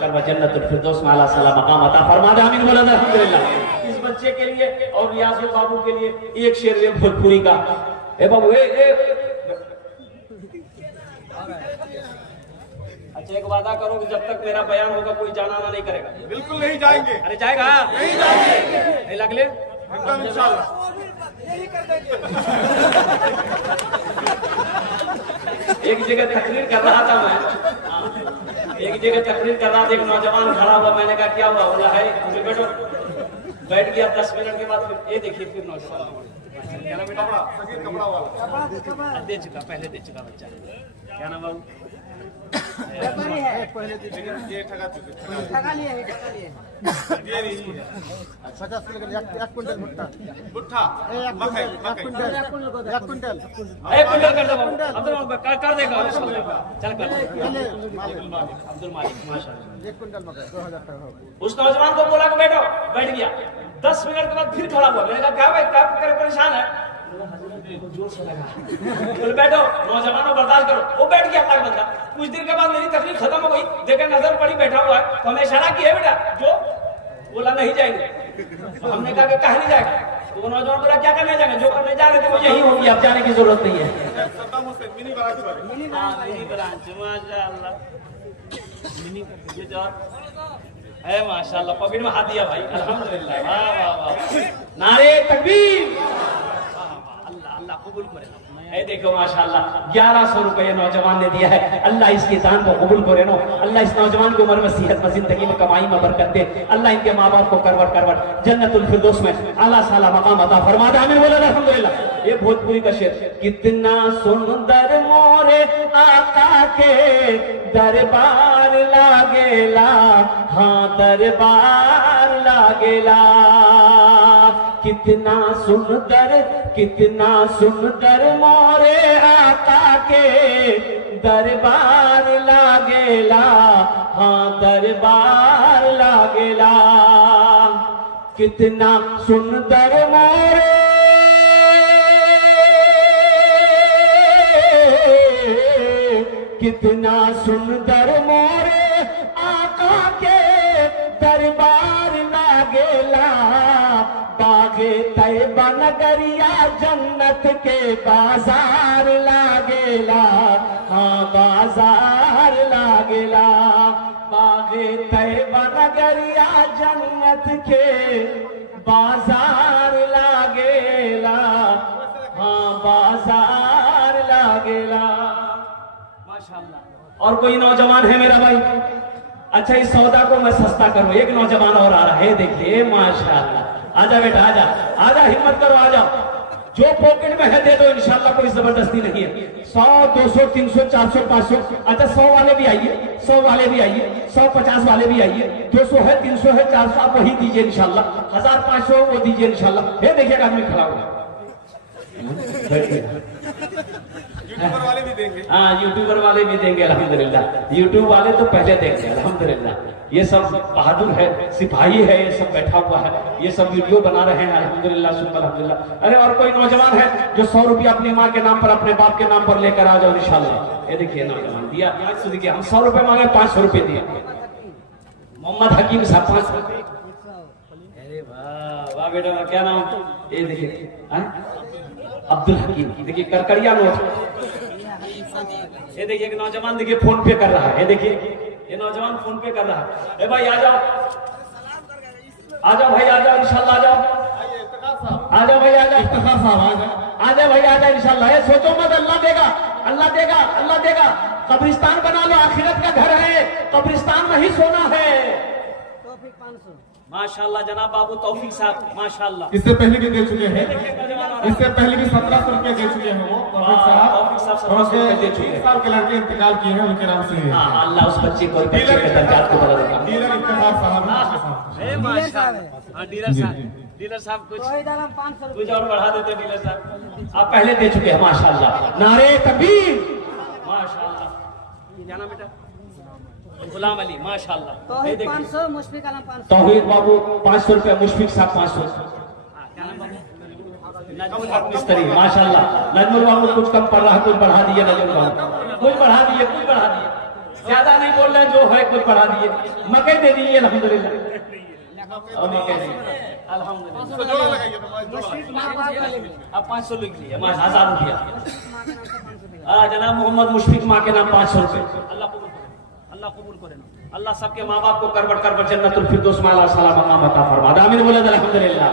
अल्लाह जन्नतुल फिरदौस में आला साला मकाम अता फरमा दे। आमीन बोलो अल्हम्दुलिल्लाह। इस बच्चे के लिए और रियाजुल बाबू के लिए एक शेर है भोजपुरी का। ए बाबू अच्छा एक वादा करो कि जब तक मेरा बयान होगा कोई जाना आना नहीं करेगा। बिल्कुल नहीं जाएंगे। अरे जाएगा? नहीं जाएंगे। नहीं लगले एकदम इंशाल्लाह। एक जगह तकरीर कर रहा था मैं, एक जगह तकरीर कर रहा था, एक नौजवान खड़ा हुआ, मैंने कहा क्या हुआ? बोला है मुझे बैठो। बैठ गया, 10 मिनट के बाद फिर ये देखिए फिर नौजवान कपड़ा वाला दे चुका, पहले दे चुका बच्चा। क्या नाम बाबू? ये ठगा चुके। 50 किलो का 1 क्विंटल भुट्टा, भुट्टा मकई 1 क्विंटल। एक कुंटल कर दो बाबू, कर देगा चल कर। अब्दुल मालिक माशाल्लाह। 1 क्विंटल मकई 2000 टका होगा। उस नौजवान को बोला कि बैठो, बैठ गया। 10 मिनट के बाद फिर खड़ा हुआ। मैंने कहा क्या भाई, क्या परेशान है? जोर से लगा। बोले बैठो, नौजवानों बर्दाश्त करो। वो बैठ गया अल्लाह का बंदा। कुछ देर के बाद मेरी तकलीफ खत्म हो गई, देखा नजर पड़ी बैठा हुआ है, तो हमें इशारा किया बेटा जो। बोला नहीं जाएंगे। तो हमने कहा कि कहा नहीं जाएगा? तो वो नौजवान बोला क्या करने जाएंगे? जो करने जा रहे थे वो यही होगी, अब जाने की जरूरत नहीं है। सद्दाम हुसैन मिनी ब्रांच वाले। मिनी ब्रांच माशाअल्लाह। मिनी ये जो है माशाअल्लाह, पॉकेट में हाथ दिया भाई, अल्हम्दुलिल्लाह। वाह वाह वाह, नारे तकबीर। अल्लाह अल्लाह कबूल करे। ए देखो माशाअल्लाह, 1100 रुपये नौजवान ने दिया है। अल्लाह इसके दान को कबूल करे नो। अल्लाह इस नौजवान की उम्र में, सेहत में, जिंदगी में, कमाई में बरकत दे। अल्लाह इनके माँ बाप को करवट जन्नतुल फिरदौस में आला साला मकाम अता फरमा दे। आमीन बोलो अल्हम्दुलिल्लाह। ये भोजपुरी का शेर। कितना सुंदर मोरे आका के दरबार लागेला, हाँ दरबार लागेला। कितना सुंदर मोरे आका के दरबार लागेला, हाँ दरबार लागेला। कितना सुंदर मोरे, कितना सुंदर मोरे आका के दरबार लागेला। बागे तैयबा नगरिया जन्नत के बाजार लागेला, हाँ बाजार लागेला। बागे तैयबा नगरिया जन्नत के बाजार लागेला, हाँ बाजार लागेला। माशाअल्लाह। और कोई नौजवान है मेरा भाई? अच्छा इस सौदा को मैं सस्ता करूं। एक नौजवान और आ रहा है, देखिए माशाअल्लाह। आजा बेटा आजा, आजा हिम्मत करो, आजा। जो पॉकेट में है दे दो, इंशाल्लाह कोई जबरदस्ती नहीं है। 100 200 300 400 500। अच्छा 100 वाले भी आइए, 100 वाले भी आइए, 150 वाले भी आइए। 200 है, 300 है, 400 आप वही दीजिए इंशाल्लाह। 1500 वो दीजिए इंशाल्लाह। ये देखिएगा आदमी खड़ा हुआ। यूट्यूबर वाले भी देंगे। हाँ, यूट्यूबर वाले भी देंगे अल्हम्दुलिल्लाह। यूट्यूब वाले तो पहले देंगे अल्हम्दुलिल्लाह। ये सब बहादुर है, सिपाही है, ये सब बैठा हुआ है, ये सब वीडियो बना रहे हैं अल्हम्दुलिल्लाह सुन्न अल्हम्दुलिल्लाह। अरे और कोई नौजवान है जो 100 रुपया अपनी माँ के नाम पर, अपने बाप के नाम पर लेकर आ जाओ इंशाल्लाह। ये देखिए नौजवान दिया, देखिए हम 100 रुपए मांगे, 500 रुपए दिए। मोहम्मद हकीम साहब 500 रुपए। अरे वाह वाह बेटा, क्या नाम? ये देखिए अब्दुल हकीम, देखिए करकड़िया नोट। ये देखिए एक नौजवान देखिए फोन पे कर रहा है, ये देखिए ये नौजवान फोन पे कर रहा है। ए भाई आ जाओ, आ जाओ भाई, आ जाओ इंशाल्लाह, आ जाओ, आ जाओ भाई, आ जाओ इफ्तिखार साहब आ जाए, आ जाओ भाई, आ जाओ इंशाल्लाह। ये सोचो मत, अल्लाह देगा, अल्लाह देगा, अल्लाह देगा। कब्रिस्तान बना लो, आखिरत का घर है, कब्रिस्तान में ही सोना है। माशाल्लाह जनाब बाबू तौफीक साहब माशाल्लाह। इससे पहले भी दे चुके हैं, इससे पहले भी 1700 रुपए दे चुके हैं वो तौफीक साहब। तौफीक साहब 1700 रुपए दे चुके हैं। 3 साल के लड़के इंतकाल किए हैं, उनके नाम से हाँ, अल्लाह उस बच्चे को, बच्चे के दर्जात को बदल देगा। डीलर इफ्तिखार साहब। ए माशाल्लाह, हाँ डीलर साहब, डीलर साहब कुछ और बढ़ा देते डीलर साहब। आप पहले दे चुके हैं माशाल्लाह। नारे तकबीर माशाल्लाह। क्या नाम बेटा? गुलाम अली माशाल्लाह। तौहीद 500, मुशफिक आलम 500। तौहीद बाबू 500 रुपए, मुशफिक साहब 500। नजमुल हक मिस्त्री माशाल्लाह। नजमुल बाबू कुछ कम पड़ रहा है, कुछ बढ़ा दिए नजमुल बाबू, कुछ बढ़ा दिए, कुछ बढ़ा दिए। ज्यादा नहीं बोल रहे, जो है कुछ बढ़ा दिए। मकई दे दिए अल्हम्दुलिल्लाह, और मकई अल्हम्दुलिल्लाह। अब 500 लिख लिए, 1000 रुपया। जनाब मोहम्मद मुशफिक माँ के नाम 500 रुपए। अल्लाह कबूल करे, अल्लाह कबूल करे। अल्लाह सबके माँ बाप को करबट करबट जन्नतुल फिरदौस में आला सलाम मकाम अता फरमा। आमीन बोले अल्हम्दुलिल्लाह।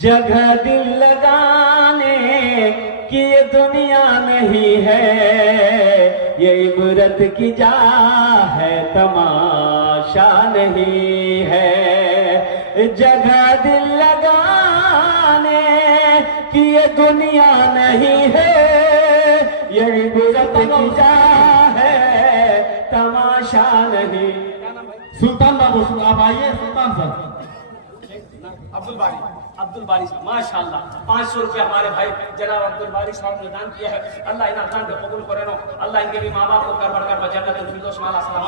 जगह दिल लगाने की ये दुनिया नहीं है, ये इबरत की जा है, तमाशा नहीं है। जगह दिल लगाने की ये दुनिया नहीं है, ये इबरत की जा है, तमाशा नहीं। सुल्तान बाबू आप आइए, सुल्तान साहब। अब्दुल बारी, अब्दुल बारी साहब माशाल्लाह। 500 रुपए हमारे भाई जनाब अब्दुल बारी साहब ने दान किया है। अल्लाह इन्हें दान को कबूल करे। अल्लाह इनके भी माँ बाप को करबट कर जन्नतुल फिरदौस में आला सलाम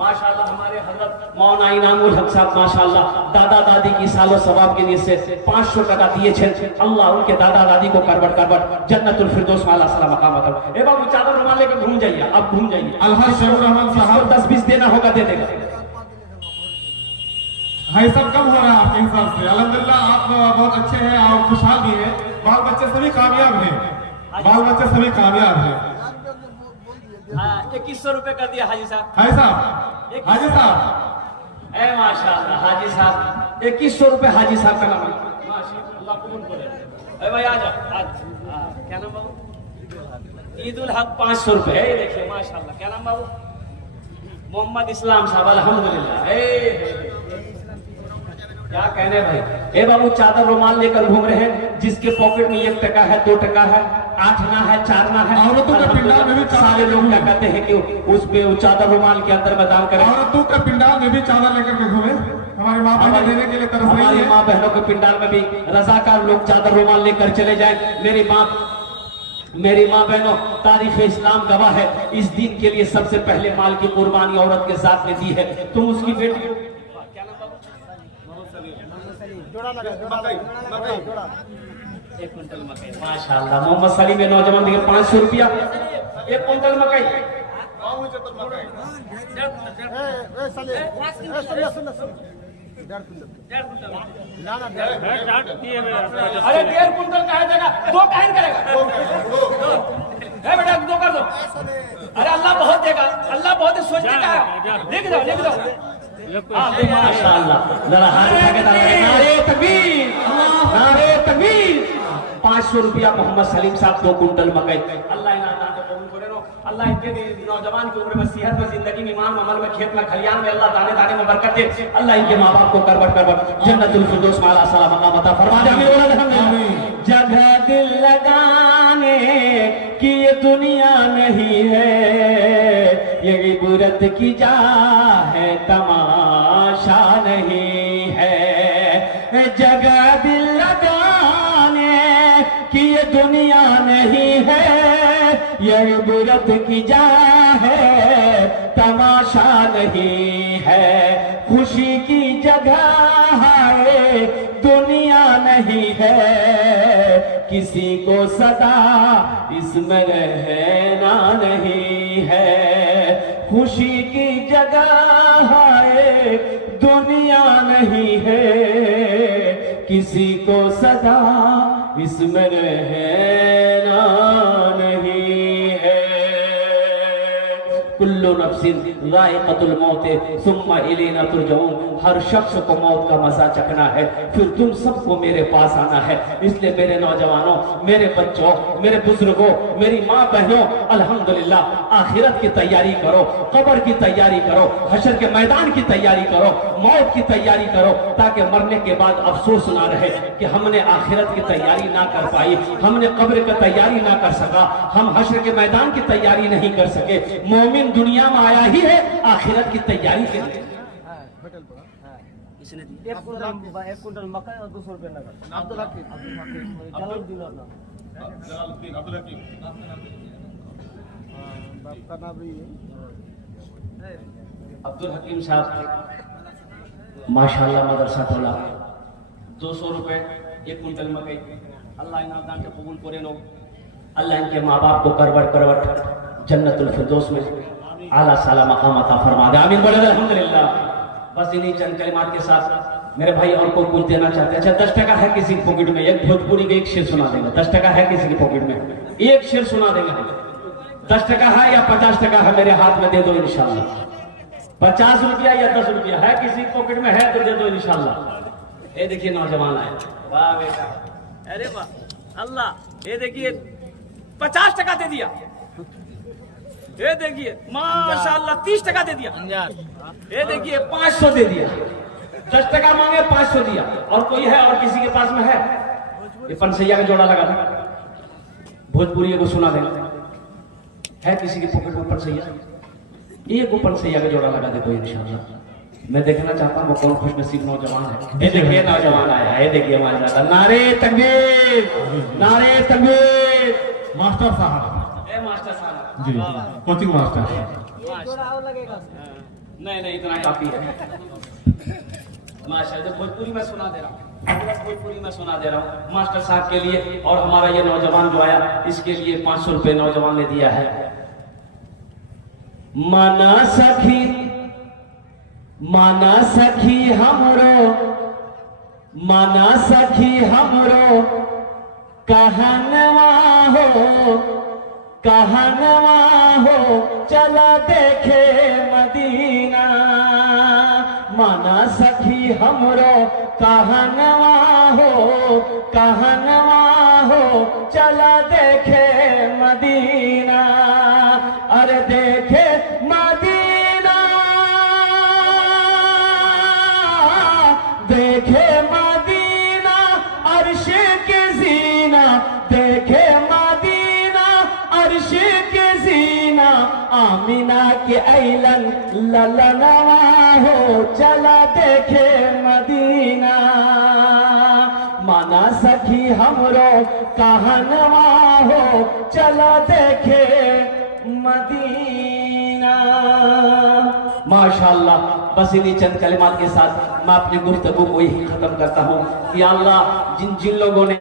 माशाल्लाह। हमारे हजरत मौलाना इनामुल हक साहब माशाल्लाह दादा दादी की सालो सवाब के लिए से 500 टका दिए छे। अल्लाह उनके दादा दादी को करबट करबट जन्नतुल फिरदौस में आला सलाम मकाम अता। ए बाबू चादर रुमाल लेकर घूम जाइए, आप घूम जाइए। अलहाज शहरुर रहमान साहब 10-20 देना होगा दे देगा। भाई सब कम हो रहा है आपके हिसाब से। अल्हम्दुलिल्लाह आप बहुत अच्छे हैं और खुशहाल भी हैं, बाल बच्चे सभी कामयाब हैं, बाल बच्चे सभी कामयाब हैं। 2100 रुपए कर दिया हाजी साहब। हाजी साहब, हाजी साहब, ए माशाल्लाह हाजी साहब 2100 रुपए हाजी साहब का नाम माशाल्लाह। अल्लाह कबूल करे। ए भाई आ जाओ, आज क्या नाम बाबू? ईदुल हक 500 रुपए। ये देखिए माशाल्लाह। क्या नाम बाबू? मोहम्मद इस्लाम साहब अल्हम्दुलिल्लाह। क्या कहने भाई। ए बाबू चादर रुमाल लेकर घूम रहे हैं, जिसके पॉकेट में 1 टका है, 2 टका है, 8 ना है, 4 ना है। औरतों का पिंडाल में भी सारे लोग क्या कहते हैं कि उसमें चादर रुमाल के अंदर में दान करें। औरतों का पिंडाल में भी चादर लेकर के घूमे। हमारी माँ बहनें देने के लिए तरस रही हमारी है। माँ बहनों के पिंडाल में भी रजाकार लोग चादर रुमाल लेकर चले जाए। मेरी माँ बहनों, तारीख इस्लाम गवाह है, इस दिन के लिए सबसे पहले माल की कुर्बानी औरत के साथ में दी है। तुम उसकी बेटी क्या नाम बाबू? जोड़ा लगा, जोड़ा लगा, जोड़ा। 1 कुंटल मकई माशाल्लाह। मोहम्मद सलीम में नौजवान देखिए 500 रुपया 1 कुंटल मकई। ना ना अरे 1.5 कुंटल का है देगा, 2 काहे करेगा? बेटा 2 कर दो। अरे अल्लाह बहुत देगा, अल्लाह बहुत सोचने का है। लिख दो, लिख दो। माशाल्लाह। जरा हाथ उठा के नारे तकबीर, नारे तकबीर। 500 रुपया मोहम्मद सलीम साहब 2 कुंटल मकई। अल्लाह इन्हें दान को कबूल करे। अल्लाह इनके नौजवान की उम्र में, सेहत में, जिंदगी में, ईमान अमल में, खेत में, खलियान में अल्लाह दाने दाने में बरकत दे। अल्लाह इनके माँ बाप को करबट करबट जन्नतुल फिरदौस में आला सलाम मकाम अता फरमा दे। आमीन। जगह दिल लगाने की ये दुनिया नहीं है, ये इबरत की जा है, तमाशा नहीं है। जगह दिल लगाने की ये दुनिया नहीं ये इबरत की जा है, तमाशा नहीं है। खुशी की जगह है, दुनिया नहीं है। किसी को सदा इसमें रहना नहीं है। खुशी की जगह है, दुनिया नहीं है। किसी को सदा इसमें रहना नहीं है। कुल्लु नफ्सिन ज़ाइक़तुल मौत सुम्मा इलैना तुरजऊन। हर शख्स को मौत का मजा चखना है, फिर तुम सबको मेरे पास आना है। इसलिए मेरे नौजवानों, मेरे बच्चों, मेरे बुजुर्गों, मेरी माँ बहनों, अल्हम्दुलिल्लाह आखिरत की तैयारी करो, कब्र की तैयारी करो, हशर के मैदान की तैयारी करो, मौत की तैयारी करो, ताकि मरने के बाद अफसोस ना रहे कि हमने आखिरत की तैयारी ना कर पाई, हमने कब्र की तैयारी ना कर सका, हम हशर के मैदान की तैयारी नहीं कर सके। मोमिन दुनिया में आया ही है आखिरत की तैयारी के लिए। एक कुंटल मकई और 200 रुपये नगद। अब्दुल हकीम जलालुद्दीन अब्दुल हकीम बाप का नाम भी है। अब्दुल हकीम साहब माशाल्लाह मदरसा खोला, 200 रुपए, 1 कुंटल मकई। अल्लाह इनाम दान के कबूल करे लो। अल्लाह इनके माँ बाप को करवट करवट जन्नतुल फिरदौस में आला साला मकाम अता फरमा दे। आमीन बोले अल्हम्दुलिल्लाह। बस इन्हीं चंद कलिमात के साथ मेरे भाई और को कुछ देना चाहते हैं। अच्छा 10 टका है किसी की पॉकेट में, एक भोजपुरी का एक शेर सुना देंगे। 10 टका है किसी की पॉकेट में, एक शेर सुना देंगे। 10 टका है या 50 टका है, मेरे हाथ में दे दो इंशाल्लाह। 50 रुपया या 10 रुपया है किसी पॉकेट में है तो दे दो इंशाल्लाह। ये देखिए नौजवान आए, वाह बेटा, अरे वाह अल्लाह। ये देखिए 50 टका दे दिया, ये देखिए माशाल्लाह 30 टका दे दिया, ये देखिए 500 दे दिया। 10 टका मांगे 500 दिया। और कोई है और किसी के पास में है? ये पनसैया का जोड़ा लगा था, भोजपुरी को सुना देगा। है किसी के पॉकेट में पनसैया? एक पनसैया का जोड़ा लगा दे कोई इंशाल्लाह। मैं देखना चाहता हूँ कौन खुश नसीब नौजवान है। ये देखिए नौजवान आया, ये देखिए माशाल्लाह। नारे तकबीर, नारे तकबीर। मास्टर साहब मास्टर साहब जी, कोचिंग मास्टर। एक जोड़ा और लगेगा। नहीं इतना काफी है माशाल्लाह। भोजपुरी में सुना दे रहा हूँ, भोजपुरी में सुना दे रहा हूँ मास्टर साहब के लिए। और हमारा ये नौजवान जो आया इसके लिए 500 रुपए नौजवान ने दिया है। माना सखी हमरो, माना सखी हमरो कहनवा हो, कहनवा हो चला देखे मदीना। माना सखी हमरो कहनवा हो, कहनवा हो चला देखे मदीना। अरे देखे मदीना, देखे मदीना अर्श के जीना, देखे मदीना अर्श के जीना। आमिना के ऐलन ललनवा हो चला देखे मदीना। माना सखी हमरो कहनवा हो चला देखे मदीना। माशाअल्लाह। बस इन्हीं चंद कलिमात के साथ मैं अपनी गुफ्तगू को यही खत्म करता हूँ कि अल्लाह जिन लोगों ने